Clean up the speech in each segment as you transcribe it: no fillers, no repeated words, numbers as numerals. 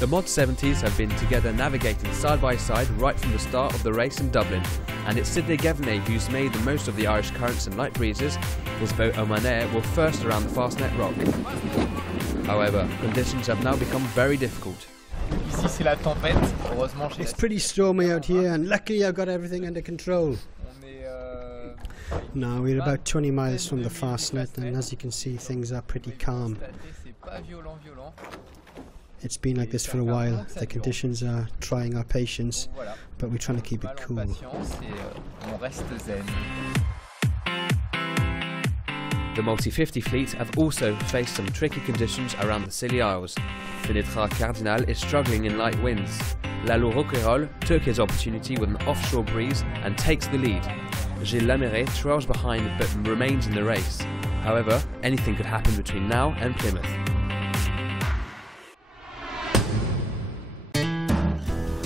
The Mod 70s have been together navigating side by side right from the start of the race in Dublin, and it's Sidney Gavney who's made the most of the Irish currents and light breezes. His boat Oman Air will first around the Fastnet Rock. However, conditions have now become very difficult. Ici c'est la tempête, heureusement It's pretty stormy out here and luckily I've got everything under control. Now we're about 20 miles from the Fastnet and as you can see things are pretty calm. It's been like this for a while. The conditions are trying our patience, but we're trying to keep it cool. The Multi-50 fleet have also faced some tricky conditions around the Scilly Isles. Fenitra Cardinal is struggling in light winds. Lalo Roqueyrol took his opportunity with an offshore breeze and takes the lead. Gilles Laméré trails behind but remains in the race. However, anything could happen between now and Plymouth.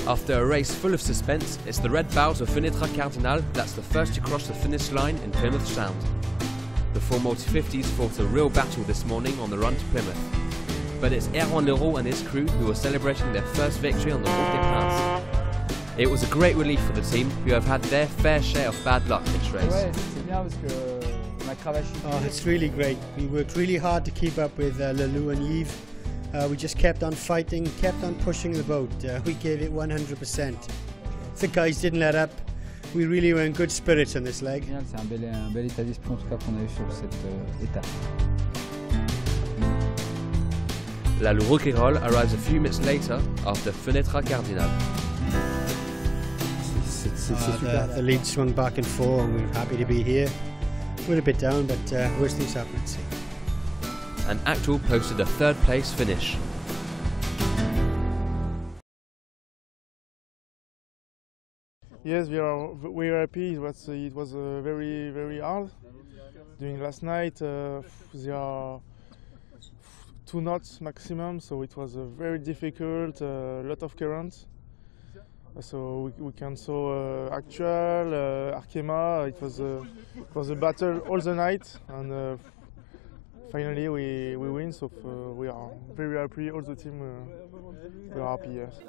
After a race full of suspense, it's the red bows of Fenitra Cardinal that's the first to cross the finish line in Plymouth Sound. The four Multi-50s fought a real battle this morning on the run to Plymouth. But it's Erwan Leroux and his crew who are celebrating their first victory on the Route des Princes. It was a great relief for the team who have had their fair share of bad luck this race. Oh, it's really great. We worked really hard to keep up with Leloup and Yves. We just kept on fighting, kept on pushing the boat. We gave it 100%. The guys didn't let up. We really were in good spirits on this leg. C'est un bel état d'esprit en tout cas qu'on a eu sur cette étape. Lalo Roqueyrol arrives a few minutes later after Fenitra Cardinal. The lead swung back and forth and we're happy to be here. We're a bit down, but worst things happen at sea. And Actul posted a third place finish. Yes, we are happy. It was very hard. During last night, there are 2 knots maximum, so it was very difficult. A lot of current. So we cancel Actual, Arkema. It was a battle all the night, and finally we win. So we are very happy. All the team we are happy. Yes.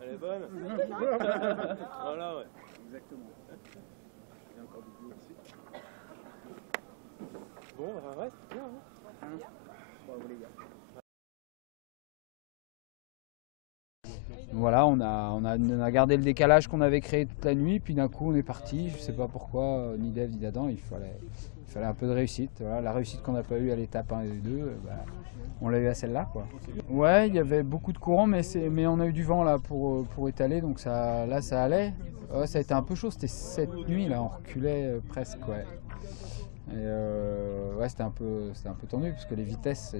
Elle est bonne. Voilà, ouais. Exactement. Il y a encore du boulot aussi. Bon, reste bien. Bravo les gars. Voilà, on a gardé le décalage qu'on avait créé toute la nuit, puis d'un coup on est parti. Je sais pas pourquoi, ni Dave ni Adam, il fallait un peu de réussite. Voilà, la réussite qu'on n'a pas eue à l'étape 1 et 2, on l'a eu à celle-là, quoi. Ouais, il y avait beaucoup de courant, mais on a eu du vent là pour étaler, donc ça allait. Ouais, ça a été un peu chaud, c'était cette nuit là, on reculait presque, ouais. Et ouais, c'était un peu tendu parce que les vitesses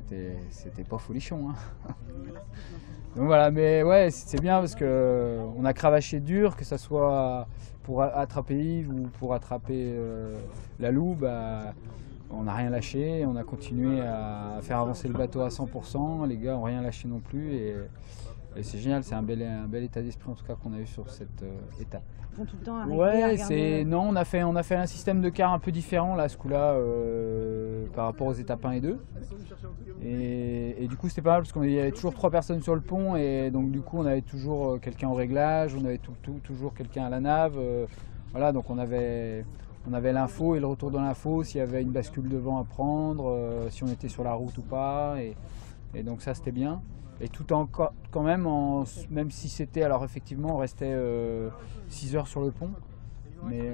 c'était pas folichon, hein. Donc voilà, mais ouais, c'est bien parce que on a cravaché dur, que ça soit pour attraper Yves ou pour attraper Lalo, on n'a rien lâché, on a continué à faire avancer le bateau à 100%, les gars n'ont rien lâché non plus et c'est génial, c'est un bel état d'esprit en tout cas qu'on a eu sur cette étape. Tout le temps arriver ouais, à regarder... non, on a fait un système de quart un peu différent là, ce coup-là, par rapport aux étapes 1 et 2. Et du coup c'était pas mal parce qu'il y avait toujours 3 personnes sur le pont et donc du coup on avait toujours quelqu'un au réglage, on avait toujours quelqu'un à la nave. Voilà, donc on avait l'info et le retour de l'info, s'il y avait une bascule de vent à prendre, si on était sur la route ou pas, et donc ça c'était bien. Et tout en quand même, même si c'était, alors effectivement on restait 6 heures sur le pont, mais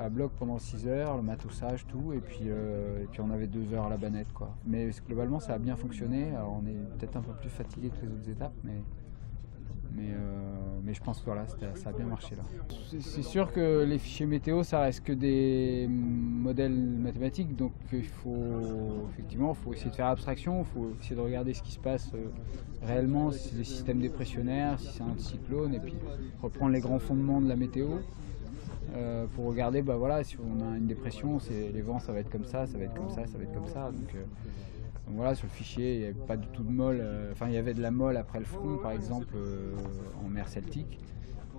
à bloc pendant 6 heures, le matoussage, tout, et puis on avait 2 heures à la banette, quoi. Mais globalement ça a bien fonctionné, alors on est peut-être un peu plus fatigué que les autres étapes, mais je pense que voilà, ça a bien marché là. C'est sûr que les fichiers météo ça reste que des modèles mathématiques, donc effectivement il faut essayer de faire abstraction, il faut essayer de regarder ce qui se passe réellement, si c'est des systèmes dépressionnaires, si c'est un anticyclone, et puis reprendre les grands fondements de la météo pour regarder, voilà, si on a une dépression, les vents ça va être comme ça, ça va être comme ça, ça va être comme ça. Donc voilà, sur le fichier, il n'y avait pas du tout de molle. Enfin, il y avait de la molle après le front, par exemple, en mer Celtique.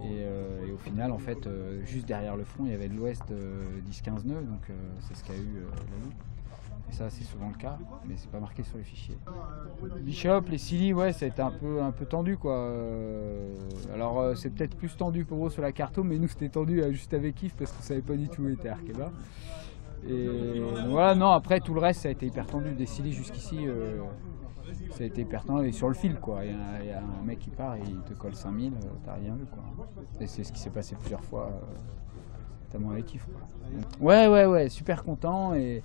Et au final, en fait, juste derrière le front, il y avait de l'ouest 10-15 nœuds, donc c'est ce qu'a eu la loupe. Et ça, c'est souvent le cas, mais c'est pas marqué sur les fichiers. Bishop, les Silly, ouais, ça a été un peu tendu, quoi. Alors, c'est peut-être plus tendu pour eux sur la carto, mais nous, c'était tendu juste avec Yves parce qu'on savait pas du tout où était Arkema. Et donc, voilà, non, après, tout le reste, ça a été hyper tendu. Des Silly jusqu'ici, ça a été hyper tendu. Et sur le fil, quoi. Il y a un mec qui part et il te colle 5000, t'as rien vu, quoi. Et c'est ce qui s'est passé plusieurs fois, notamment avec Yves, quoi. Ouais, super content. Et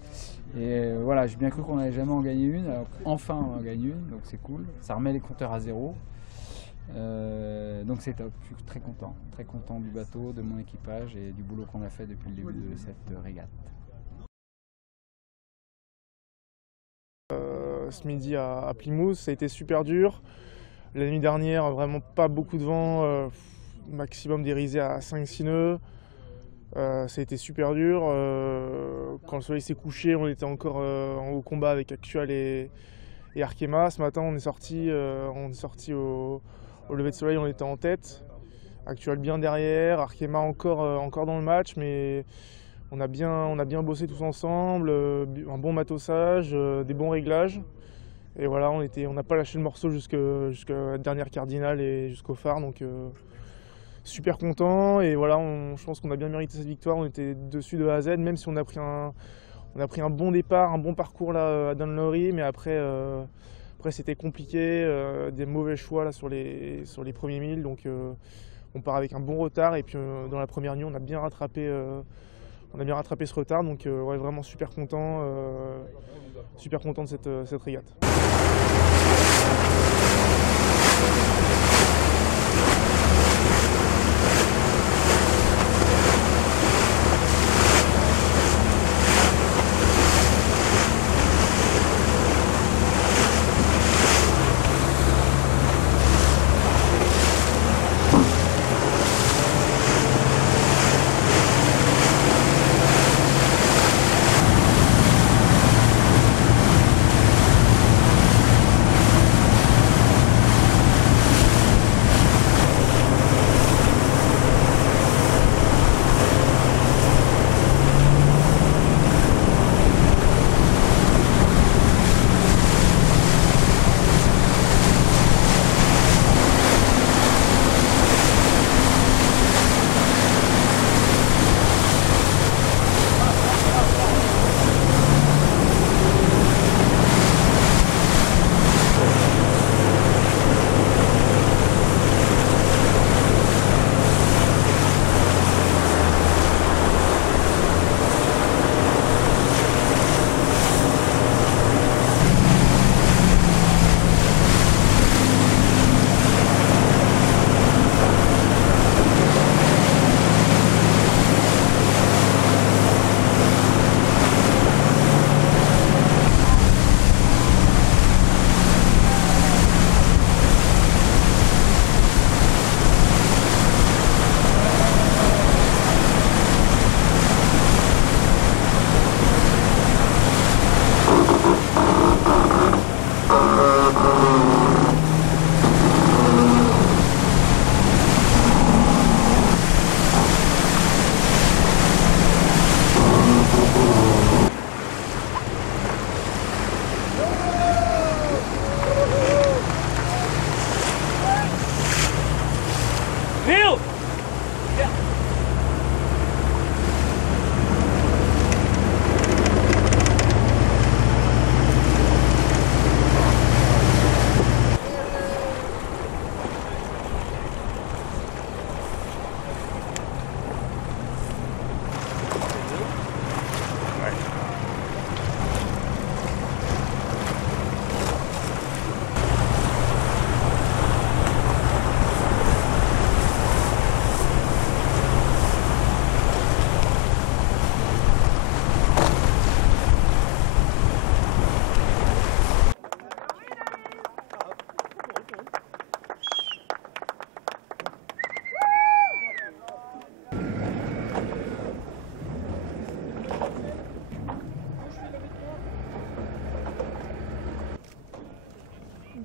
voilà, j'ai bien cru qu'on n'allait jamais en gagner une. Alors, enfin, on en gagne une, donc c'est cool. Ça remet les compteurs à zéro. Donc c'est top, je suis très content du bateau, de mon équipage et du boulot qu'on a fait depuis le début de cette régate. Ce midi à Plymouth, ça a été super dur. La nuit dernière, vraiment pas beaucoup de vent, maximum dérisé à 5-6 nœuds. Ça a été super dur. Quand le soleil s'est couché, on était encore en haut combat avec Actual et Arkema. Ce matin, on est sorti au lever de soleil, on était en tête. Actual bien derrière, Arkema encore dans le match, mais on a bien bossé tous ensemble, un bon matossage, des bons réglages. Et voilà, on n'a pas lâché le morceau jusqu'à la dernière cardinale et jusqu'au phare. Donc, super content. Et voilà, je pense qu'on a bien mérité cette victoire. On était dessus de A à Z, même si on a pris un bon départ, un bon parcours là, à Dunlorry. Mais après c'était compliqué, des mauvais choix là, sur les premiers 1000. Donc, on part avec un bon retard. Et puis, dans la première nuit, on a bien rattrapé ce retard. Donc, ouais, vraiment super content de cette régate.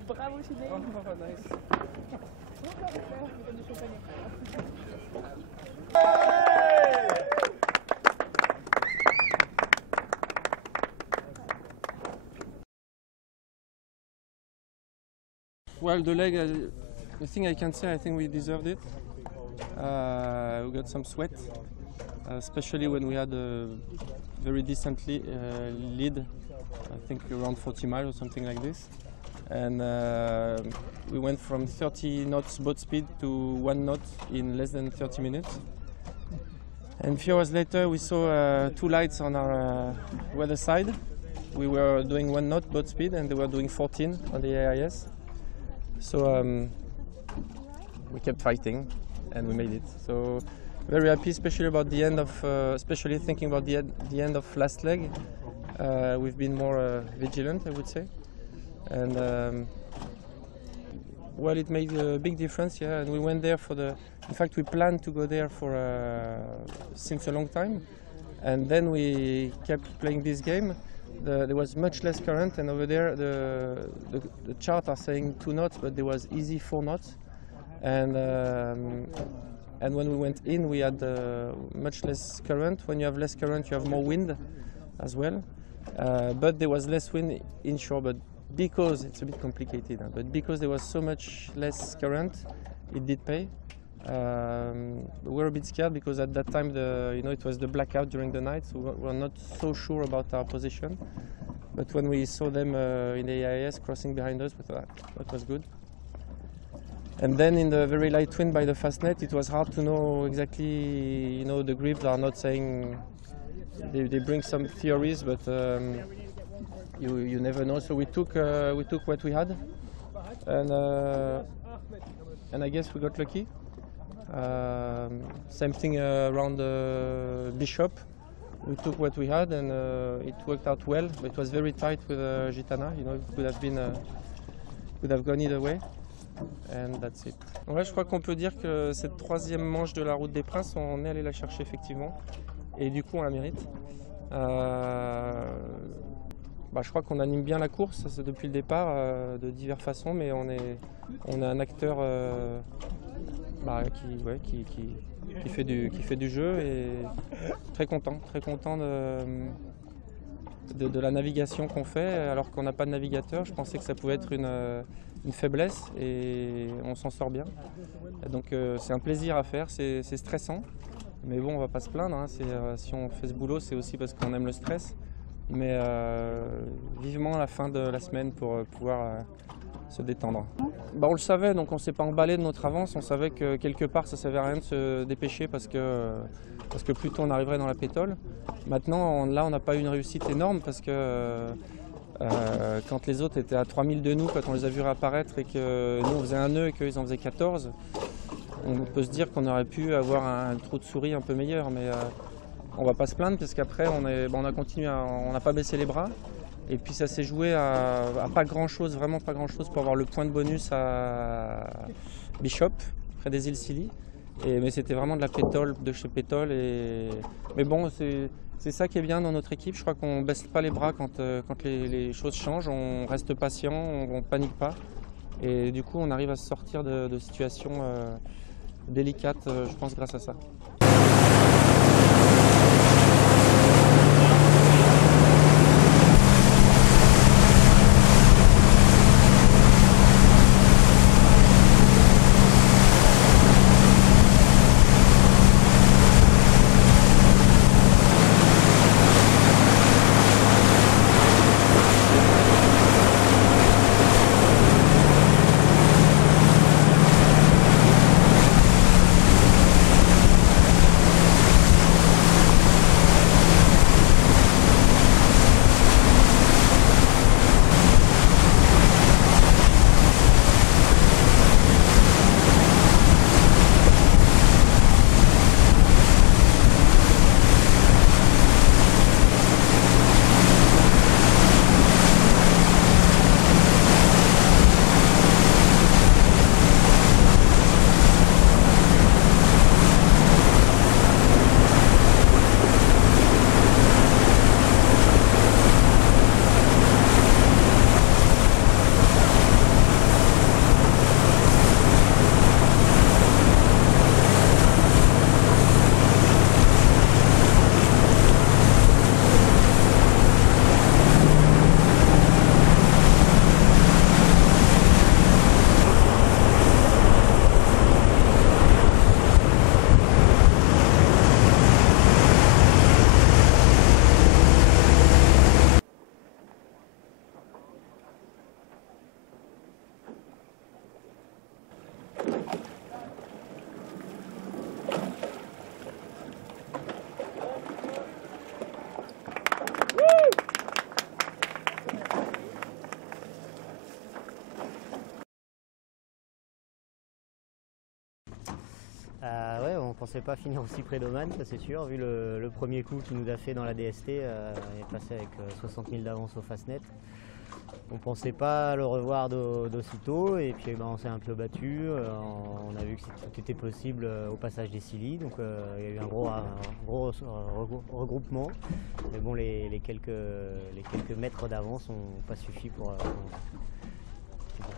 Bravo Chile. Oh, nice. Well, the leg, the thing I can say, I think we deserved it. We got some sweat, especially when we had a very decent lead, I think around 40 miles or something like this. And we went from 30 knots boat speed to 1 knot in less than 30 minutes. And a few hours later we saw 2 lights on our weather side. We were doing 1 knot boat speed and they were doing 14 on the AIS. So we kept fighting and we made it. So very happy, especially about the end of, especially thinking about the end of last leg. We've been more vigilant, I would say. And well, it made a big difference, yeah. And we went there for the. In fact, we planned to go there for since a long time, and then we kept playing this game. There was much less current, and over there the chart are saying 2 knots, but there was easy 4 knots. And when we went in, we had much less current. When you have less current, you have more wind as well. But there was less wind inshore. But because it's a bit complicated, but because there was so much less current, it did pay. We were a bit scared because at that time, it was the blackout during the night, so we were not so sure about our position. But when we saw them in the AIS crossing behind us, we thought that was good. And then in the very light wind by the Fastnet, it was hard to know exactly. The grips are not saying. They bring some theories, but you never know. So we took what we had, and I guess we got lucky. Same thing around Bishop. We took what we had, and it worked out well. But it was very tight with Gitana. It could have gone either way. And that's it. Ouais, je crois qu'on peut dire que cette 3e manche de la Route des Princes, on est allé la chercher effectivement, et du coup on la mérite. Je crois qu'on anime bien la course depuis le départ de diverses façons, mais on est un acteur qui fait du jeu et très content de la navigation qu'on fait alors qu'on n'a pas de navigateur. Je pensais que ça pouvait être une faiblesse et on s'en sort bien. Donc c'est un plaisir à faire, c'est stressant, mais bon, on va pas se plaindre, hein. Si on fait ce boulot, c'est aussi parce qu'on aime le stress. Mais vivement la fin de la semaine pour pouvoir se détendre. On le savait, donc on ne s'est pas emballé de notre avance. On savait que quelque part ça ne servait à rien de se dépêcher parce que plus tôt on arriverait dans la pétole. Maintenant, on n'a pas eu une réussite énorme parce que quand les autres étaient à 3000 de nous, quand on les a vus réapparaître et que nous on faisait un nœud et qu'ils en faisaient 14, on peut se dire qu'on aurait pu avoir un trou de souris un peu meilleur. Mais on va pas se plaindre parce qu'après on a continué, on n'a pas baissé les bras. Et puis ça s'est joué à pas grand chose, vraiment pas grand chose pour avoir le point de bonus à Bishop, près des îles Scilly. Mais c'était vraiment de la pétole, de chez pétole. Mais bon, c'est ça qui est bien dans notre équipe. Je crois qu'on baisse pas les bras quand les choses changent. On reste patient, on panique pas. Et du coup, on arrive à se sortir de situations délicates, je pense, grâce à ça. Ouais, on pensait pas finir aussi près d'Oman, ça c'est sûr, vu le premier coup qu'il nous a fait dans la DST, il est passé avec 60 000 d'avance au Fastnet. On pensait pas le revoir d'aussitôt et puis on s'est un peu battu, on a vu que tout était possible au passage des Scilly, donc il y a eu un gros regroupement, mais bon les quelques mètres d'avance n'ont pas suffi pour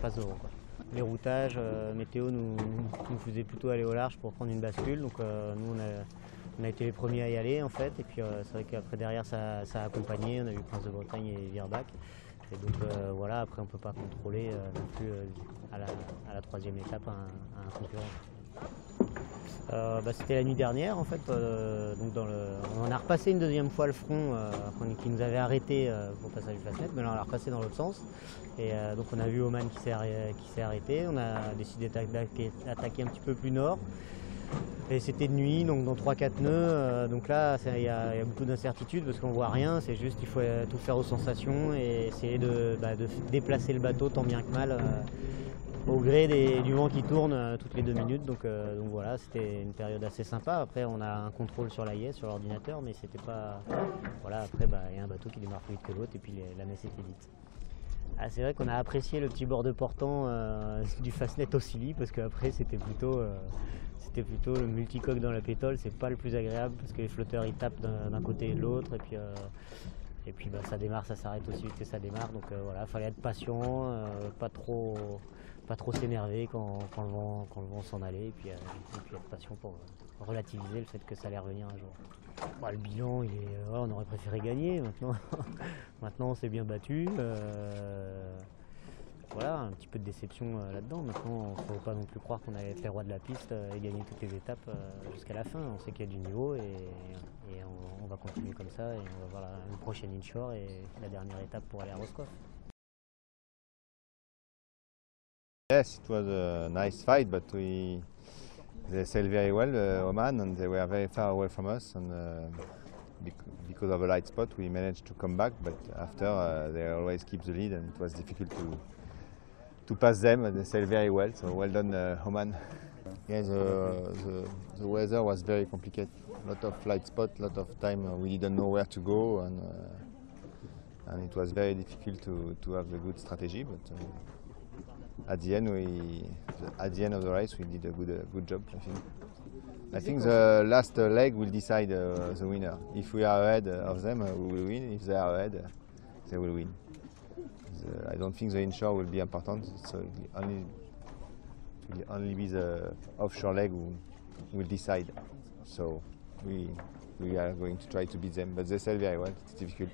passer au quoi. Les routages, météo nous faisait plutôt aller au large pour prendre une bascule, donc nous on a été les premiers à y aller en fait, et puis c'est vrai qu'après derrière ça a accompagné, on a vu Prince de Bretagne et Virbac, et donc voilà, après on ne peut pas contrôler non plus à la troisième étape un concurrent. C'était la nuit dernière en fait, donc on a repassé une deuxième fois le front qui nous avait arrêté pour le passage du Fastnet, mais là on l'a repassé dans l'autre sens. Et donc on a vu Oman qui s'est arrêté, on a décidé d'attaquer un petit peu plus nord. Et c'était de nuit, donc dans 3-4 nœuds, donc là il y a beaucoup d'incertitudes parce qu'on voit rien, c'est juste qu'il faut tout faire aux sensations et essayer de déplacer le bateau tant bien que mal au gré du vent qui tourne toutes les 2 minutes. Donc voilà, c'était une période assez sympa. Après on a un contrôle sur l'AIS, sur l'ordinateur, mais c'était pas... Voilà, après il y a un bateau qui démarre plus vite que l'autre et puis la messe était dite. Ah, c'est vrai qu'on a apprécié le petit bord de portant du Fastnet au Scilly parce qu'après c'était plutôt le multicoque dans la pétole, c'est pas le plus agréable parce que les flotteurs ils tapent d'un côté et de l'autre et puis ça démarre, ça s'arrête aussi vite et ça démarre, donc voilà, fallait être patient, pas trop s'énerver quand le vent s'en allait et puis être patient pour relativiser le fait que ça allait revenir un jour. Le bilan, on aurait préféré gagner, maintenant on s'est bien battu. Voilà, un petit peu de déception là-dedans. Maintenant, il ne faut pas non plus croire qu'on allait être les rois de la piste et gagner toutes les étapes jusqu'à la fin. On sait qu'il y a du niveau et on va continuer comme ça et on va voir une prochaine inshore et la dernière étape pour aller à Roscoff. Yes, it was a nice fight, but they sailed very well, Oman, and they were very far away from us. And because of a light spot, we managed to come back. But after, they always keep the lead, and it was difficult to pass them. And they sailed very well, so well done, Oman. Yeah, the weather was very complicated. A lot of light spot, a lot of time we didn't know where to go, and it was very difficult to have a good strategy. But at the end of the race, we did a good job, I think. I think the last leg will decide the winner. If we are ahead of them, we will win. If they are ahead, they will win. I don't think the inshore will be important. So it will only be the offshore leg who will decide. So we are going to try to beat them, but they sail very well. It's difficult.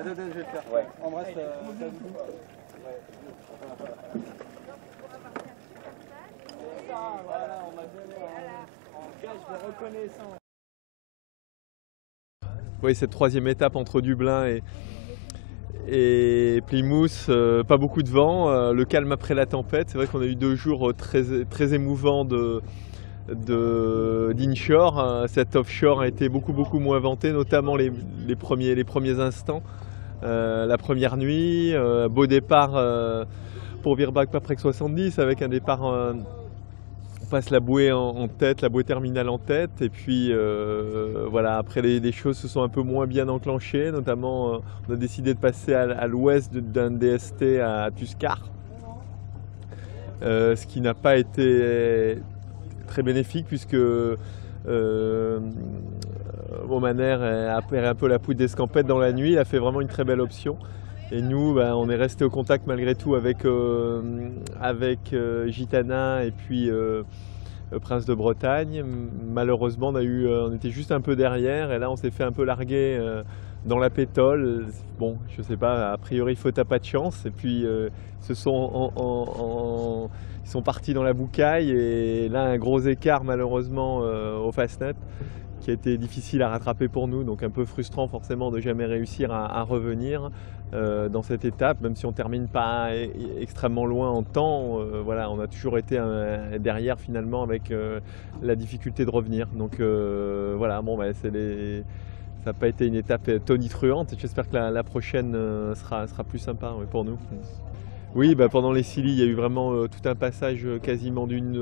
Je vais le faire. Ouais. Embrasse ta Voilà, on m'a donné en gage de reconnaissance. Oui, cette troisième étape entre Dublin et Plymouth, pas beaucoup de vent, le calme après la tempête. C'est vrai qu'on a eu 2 jours très émouvants d'inshore. Cet offshore a été beaucoup moins vanté, notamment les premiers instants. La première nuit, beau départ pour Virbac Paprec 70 avec un départ, on passe la bouée en tête, la bouée terminale en tête, et puis voilà, après les choses se sont un peu moins bien enclenchées, notamment on a décidé de passer à l'ouest d'un DST à Tuscar, ce qui n'a pas été très bénéfique puisque Omaner a perdu un peu la poudre d'escampette dans la nuit, il a fait vraiment une très belle option. Et nous, on est resté au contact malgré tout avec Gitana et puis Prince de Bretagne. Malheureusement, on était juste un peu derrière et là on s'est fait un peu larguer dans la pétole. Bon, je sais pas, a priori faute à pas de chance. Et puis ils sont partis dans la boucaille et là un gros écart malheureusement au Fastnet qui a été difficile à rattraper pour nous, donc un peu frustrant forcément de jamais réussir à revenir dans cette étape, même si on ne termine pas extrêmement loin en temps, voilà, on a toujours été derrière finalement avec la difficulté de revenir. Donc voilà, bon, ça n'a pas été une étape tonitruante, j'espère que la prochaine sera plus sympa pour nous. Oui, pendant les Scilly, il y a eu vraiment tout un passage quasiment d'une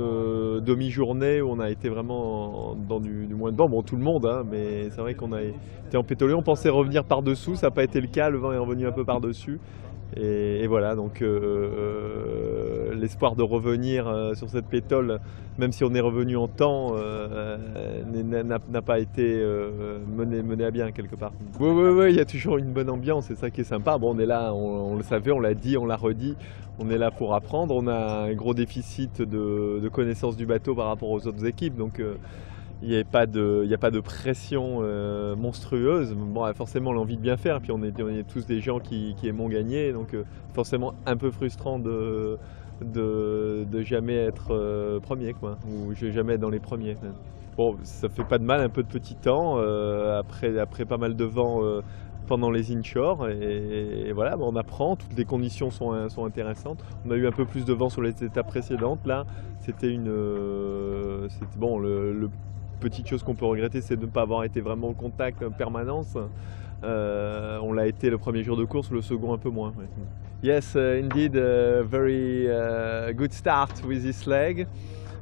demi-journée où on a été vraiment dans du moins de vent. Bon, tout le monde, hein, mais c'est vrai qu'on a été empétolé. On pensait revenir par-dessous, ça n'a pas été le cas, le vent est revenu un peu par-dessus. Et voilà, donc l'espoir de revenir sur cette pétole, même si on est revenu en temps, n'a pas été mené à bien quelque part. Oui, il y a toujours une bonne ambiance, c'est ça qui est sympa. Bon, on est là, on le savait, on l'a dit, on l'a redit, on est là pour apprendre. On a un gros déficit de connaissance du bateau par rapport aux autres équipes, donc il n'y a pas de pression monstrueuse. Bon, forcément, l'envie de bien faire, puis on est tous des gens qui aimons gagner, donc forcément un peu frustrant de jamais être premier, quoi, ou jamais être dans les premiers. Bon, ça fait pas de mal, un peu de petit temps, après pas mal de vent pendant les inshore, et voilà, on apprend, toutes les conditions sont intéressantes. On a eu un peu plus de vent sur les étapes précédentes, là, c'était bon, le petite chose qu'on peut regretter, c'est de ne pas avoir été vraiment au contact en permanence. On l'a été le premier jour de course, le second un peu moins. Ouais. Yes, indeed, a very good start with this leg.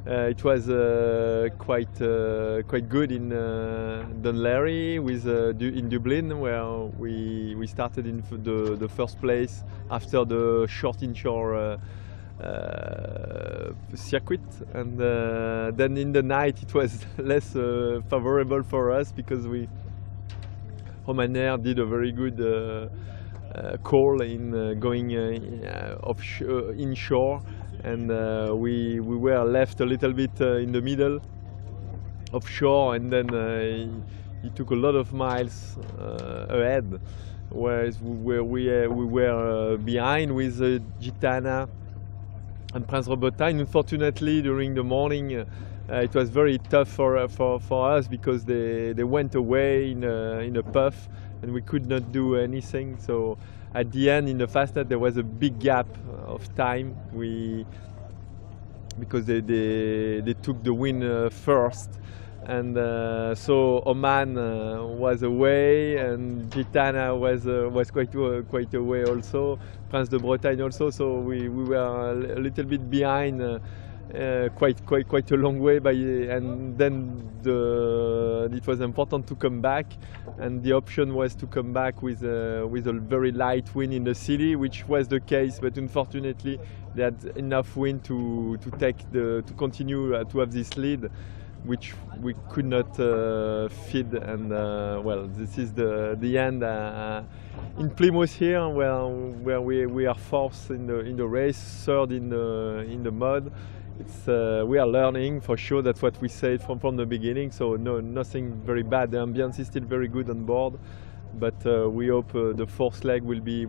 It was quite good in Dún Laoghaire in Dublin, where we started in the first place after the short inshore circuit, and then in the night it was less favorable for us because Omaner did a very good call in going inshore, and we were left a little bit in the middle offshore, and then he took a lot of miles ahead, whereas we were behind with Gitana and Prince de Bretagne. Unfortunately, during the morning, it was very tough for us because they went away in a puff, and we could not do anything. So at the end, in the Fastnet, there was a big gap of time. Because they took the win first, and so Oman was away, and Gitana was quite away also. Prince de Bretagne also, so we were a little bit behind, quite a long way, and then it was important to come back, and the option was to come back with a very light wind in the city, which was the case, but unfortunately they had enough wind to continue to have this lead, which we could not feed, and well, this is the end in Plymouth here, where we are fourth in the race, third in the mud. We are learning for sure. That's what we said from the beginning. So nothing very bad. The ambience is still very good on board, but we hope the fourth leg will be